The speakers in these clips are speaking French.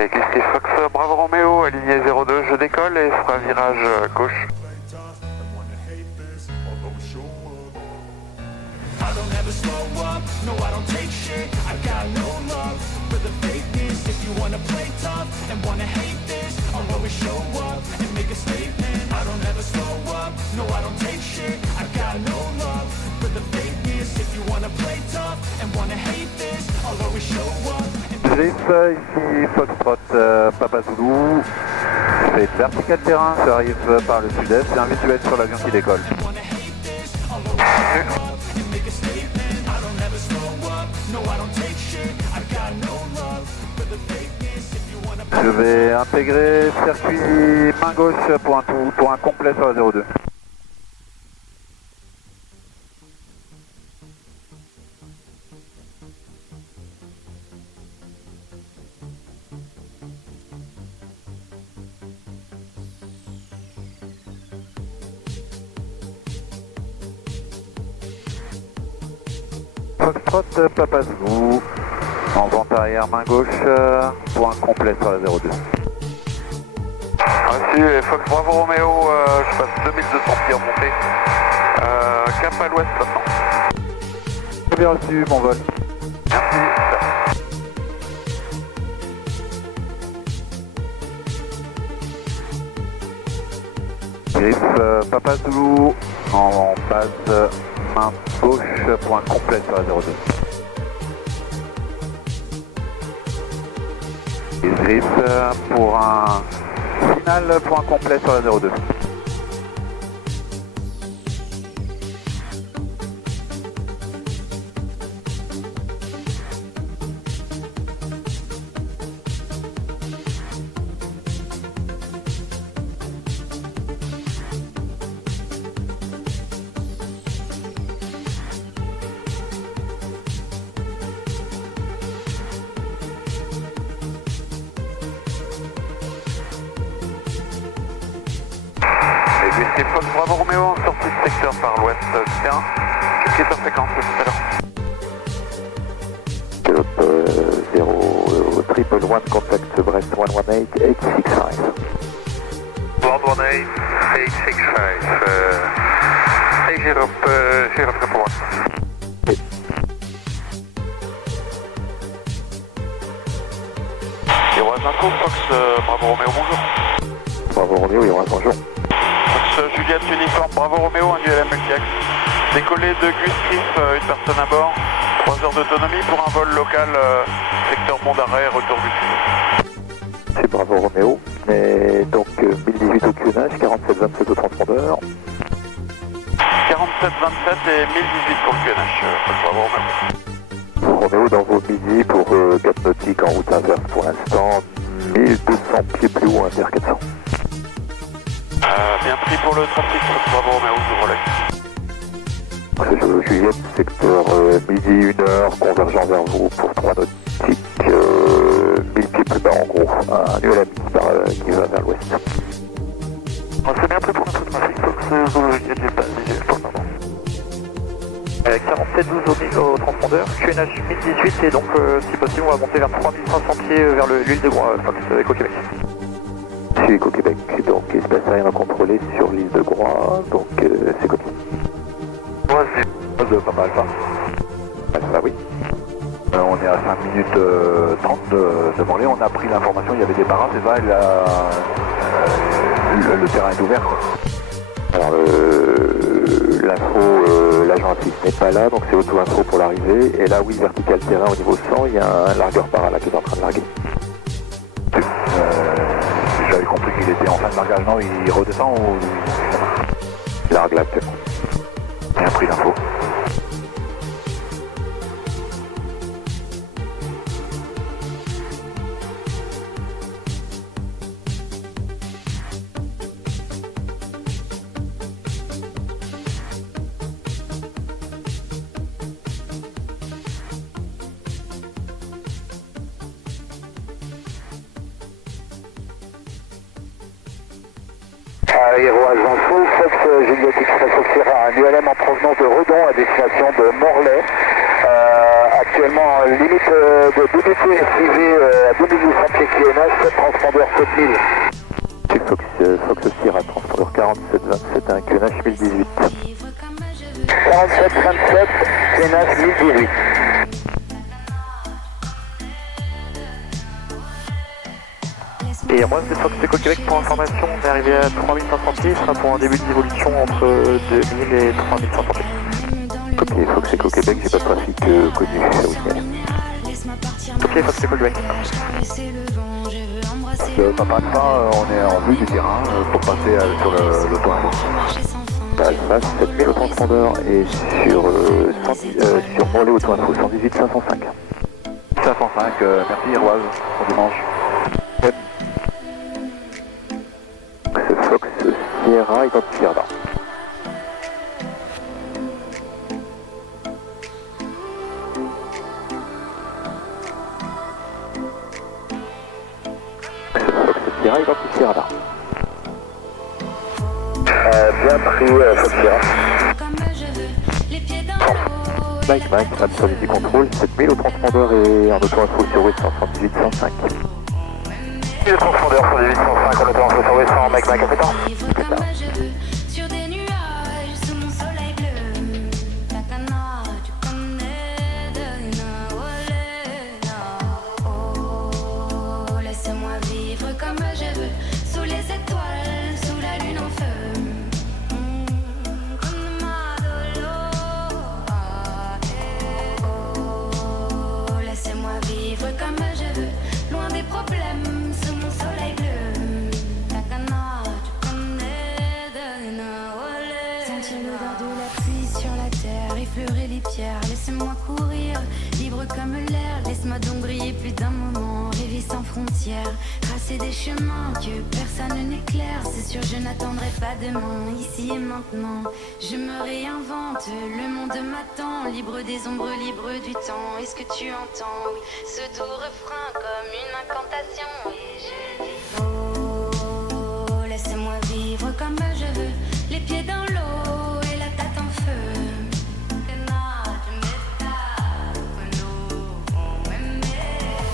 Et Christy Fox Bravo Romeo, aligné 02, je décolle et fera virage gauche. I don't ever slow up, no I don't take shit. I got no love for the fakeness. If you wanna play tough and wanna hate this, I'll always show up and make a statement. I don't ever slow up, no I don't take shit. I got no love for the fakeness. If you wanna play tough and wanna hate this, I'll always show up. Drift, ici Foxtrot Papa Zulu, je fais de vertical terrain, ça arrive par le sud-est, j'ai un visuel sur l'avion qui décolle. Je vais intégrer circuit main gauche pour un complet sur la 02. Foxtrot Papa Zulu, en vente arrière main gauche, point complet sur la 02. Reçu, et Fox Bravo Romeo, je passe 2200 pieds en montée. Cap à l'ouest maintenant. Bien reçu, bon vol. Merci. Griff Papa Zulu, en base main gauche, point complet sur la 02. Griff pour un final, point complet sur la 02. Et Fox Bravo Romeo en sortie de secteur par l'ouest du terrain. Qu'est-ce qui est en fréquence tout à l'heure? Zero triple one contact Brest 118 865. 118 865. Hey, Gerard Rapport. Héroïse Info, Fox Bravo Romeo, bonjour. Bravo Romeo, Héroïse, bonjour. Fox Juliette Uniforme, Bravo Romeo, un ULM multi-axe. Décollé de Guistrif, une personne à bord. 3 heures d'autonomie pour un vol local, secteur Mont d'Arrêt, retour du sud. C'est Bravo Romeo, mais donc 1018 au QNH, 4727 au transpondeur. 4727 et 1018 pour le QNH, Bravo Romeo. Romeo dans vos midi pour Cap Nautique en route inverse pour l'instant, 1200 pieds plus haut, inter 400. Bien pris pour le trafic, Bravo Romeo, je relève. Juliette, secteur midi 1h, convergent vers vous pour 3 nautiques, 1000 pieds plus bas en gros, un ULM qui va vers l'ouest. C'est bien pris pour notre trafic, Fox zoologique, il n'y a pas pour le moment. 4712 au transpondeur, QNH 1018 et donc si possible on va monter vers 3500 pieds vers l'île de Groix, Fox Éco-Québec. C'est Éco-Québec, donc espace aérien contrôlé sur l'île de Groix, donc c'est côté. Moi c'est de Papa Alpha. Ah, oui. On est à 5 minutes 30 de Morlaix, on a pris l'information, il y avait des marins, c'est ça, et le terrain est ouvert. Quoi. Alors l'info, l'agent assist n'est pas là, donc c'est auto-info pour l'arrivée, et là oui, vertical terrain au niveau 100, il y a un largueur par là qui est en train de larguer. J'avais compris qu'il était en fin de largage, non, il redescend ou... Il largue là actuellement. Bien pris l'info. Héroïse Info, Fox Juliette Express Sierra, un ULM en provenance de Redon à destination de Morlaix. Actuellement actuellement limite de DBT SIV à 2800 pieds QNH, transpondeur 7000. Fox Sierra, transpondeur 4727 un QNH 1018. 4727, QNH 1018. Et moi c'est Fox Echo Québec pour information, on est arrivé à 3500 pieds, ce sera pour un début d'évolution entre 2000 et 3500 pieds. Ok, Fox Echo Québec, j'ai pas de trafic connu, oui. Ok, Fox Echo Québec. Papa Alpha, on est en vue du terrain pour passer sur l'auto-info. Alpha 7000 au transpondeur et sur Morlaix auto-info 118 505. 505, merci Roise, bon dimanche. Yep. C'est Fox Sierra, identifié radar. Fox Sierra, identifié radar. Bien pris, Fox Sierra. Mike, absolument contrôle, 7000 au transpondeur et en auto-info sur West 118 105. Le transpondeur 118 105, en auto-info sur West 100, Mike, répétant. Sur des nuages, sous mon soleil bleu, la cana, tu connais de Oh, laisse-moi vivre comme je veux, sous les étoiles, sous la lune en feu. Oh, laisse-moi vivre comme je veux, loin des problèmes, sous mon soleil bleu. La cana, tu connais de sentir l'odeur de la pluie sur la terre, effleurer les pierres, laissez-moi courir, libre comme l'air, laisse-moi donc briller plus d'un moment, rêver sans frontières, tracer des chemins que personne n'éclaire, c'est sûr je n'attendrai pas demain, ici et maintenant, je me réinvente, le monde m'attend, libre des ombres, libre du temps, est-ce que tu entends, oui, ce doux refrain comme une incantation, et je dis oh, laissez-moi vivre comme je veux, les pieds dans l'eau et la tête en feu.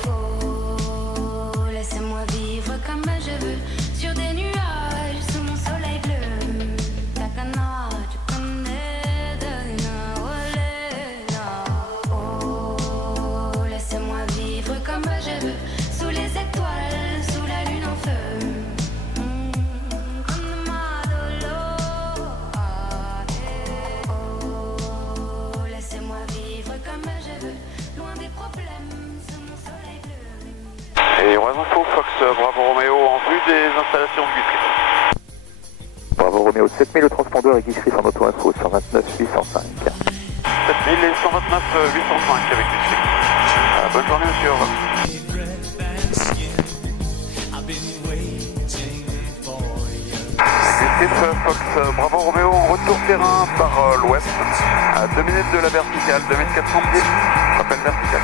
Oh, laissez-moi vivre comme je veux, sur des nuages, sous mon soleil bleu. La cana, tu connais de Oh, laissez-moi vivre comme je veux, sous les étoiles, sous la lune en feu. Oh, laissez-moi vivre comme je veux, loin des problèmes, sous mon soleil bleu. Et Roison Faux, Fox Bravo Roméo en vue des installations de Guitry. Bravo Roméo 7000 au transpondeur et Guichery en auto-info 129 805. 7000 et 129 805 avec Guitry. Bonne journée monsieur, au revoir. Fox Bravo Roméo en retour terrain par l'ouest, à 2 minutes de la verticale, 2400 pieds, rappel vertical.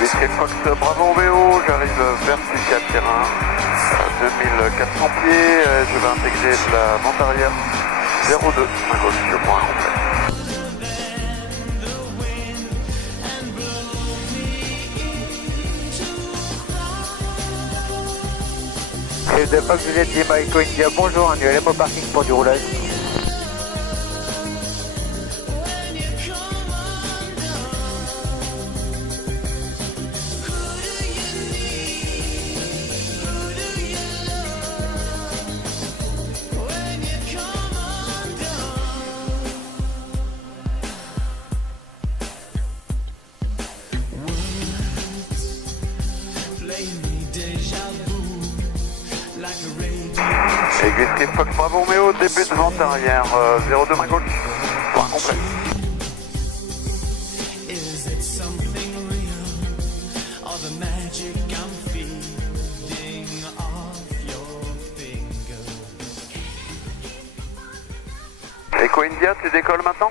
Guitry Fox Bravo Roméo, j'arrive vertical terrain, 2400 pieds, je vais intégrer la vente arrière 02 à gauche, le point complet. Et de Fox VZD Maïko India, bonjour, un ULM au parking pour du roulage. Et Guitry Fox Bravo Roméo, début de vente arrière, 02 main gauche, point complet. Echo India, tu décolles maintenant?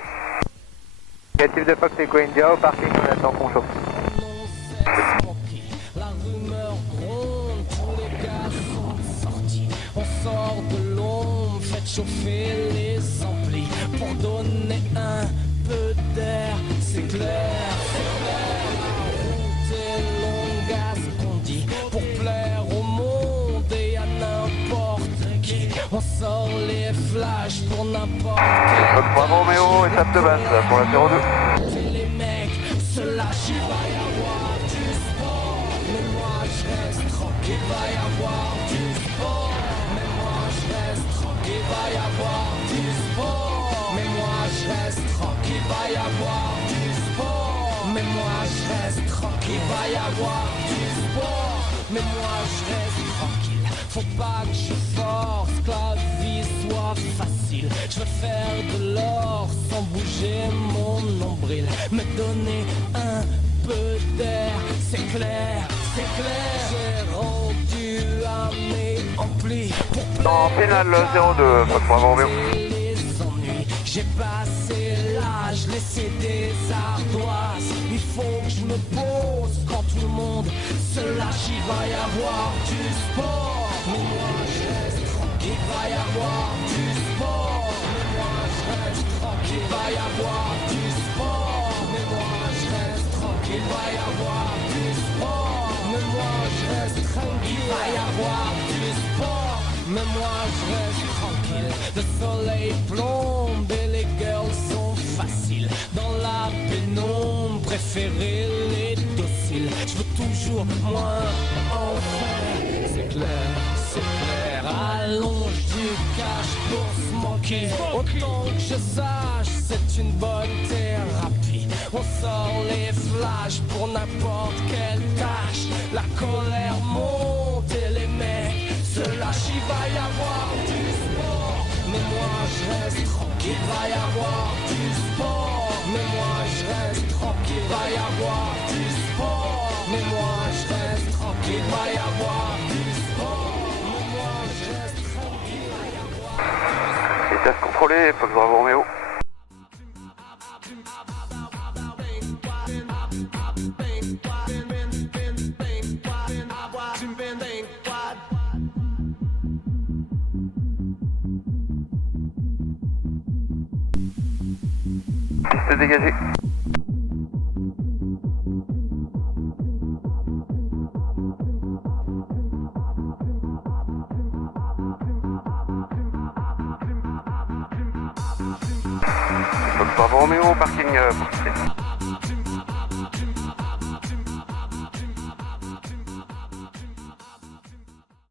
Négatif de Fox Echo India, au parking, on attend qu'on chauffe. La rumeur gronde, tous les gars sont sortis. On sort de l'ombre, faites chauffer les amplis pour donner un peu d'air. C'est clair, la route est longue à ce qu'on dit pour plaire au monde et à n'importe qui. On sort les flashs pour n'importe quel. Fox Bravo Romeo, étape de base pour la 02. Les mecs se lâchent, il va y avoir du sport. Mais moi je reste tranquille, il va y avoir du sport. Mais moi je reste tranquille, il va y avoir du sport. Mais moi je reste tranquille, il va y avoir du sport. Mais moi je reste tranquille, il va y avoir du sport. Mais moi je reste tranquille, faut pas que je force, que la vie soit facile. Je veux faire de l'or sans bouger mon nombril, me donner un peu d'air, c'est clair, c'est clair. J'ai rendu à mes amplis pour En finale 02, Fox Bravo Romeo. les ennuis. J'ai passé l'âge, laissé des ardoises. Il faut que je me pose quand tout le monde se lâche. Il va y avoir du sport. Mais moi je reste tranquille, il va y avoir du sport. Mais moi je reste tranquille, il va y avoir du sport. Mais moi je reste tranquille, il va y avoir du sport. Mais moi je reste tranquille, il va y avoir du sport. Mais moi je reste tranquille, le soleil plombe et les girls sont faciles. Dans la pénombre, préférer les dociles. Je veux toujours moins en faire, c'est clair, c'est clair. Allonge du cash pour se manquer. Autant que je sache, c'est une bonne thérapie. On sort les flashs pour n'importe quelle tâche. La colère monte et les mecs se lâchent. Il va y avoir du sport. Mais moi je reste tranquille, il va y avoir du sport. Mais moi je reste tranquille, il va y avoir du sport. Mais moi je reste tranquille, il va y avoir du sport. Mais moi je reste tranquille, il va y avoir. Vitesse contrôlée, Fox Bravo Romeo. Piste dégagée. Fox Bravo Romeo, parking pour quitter.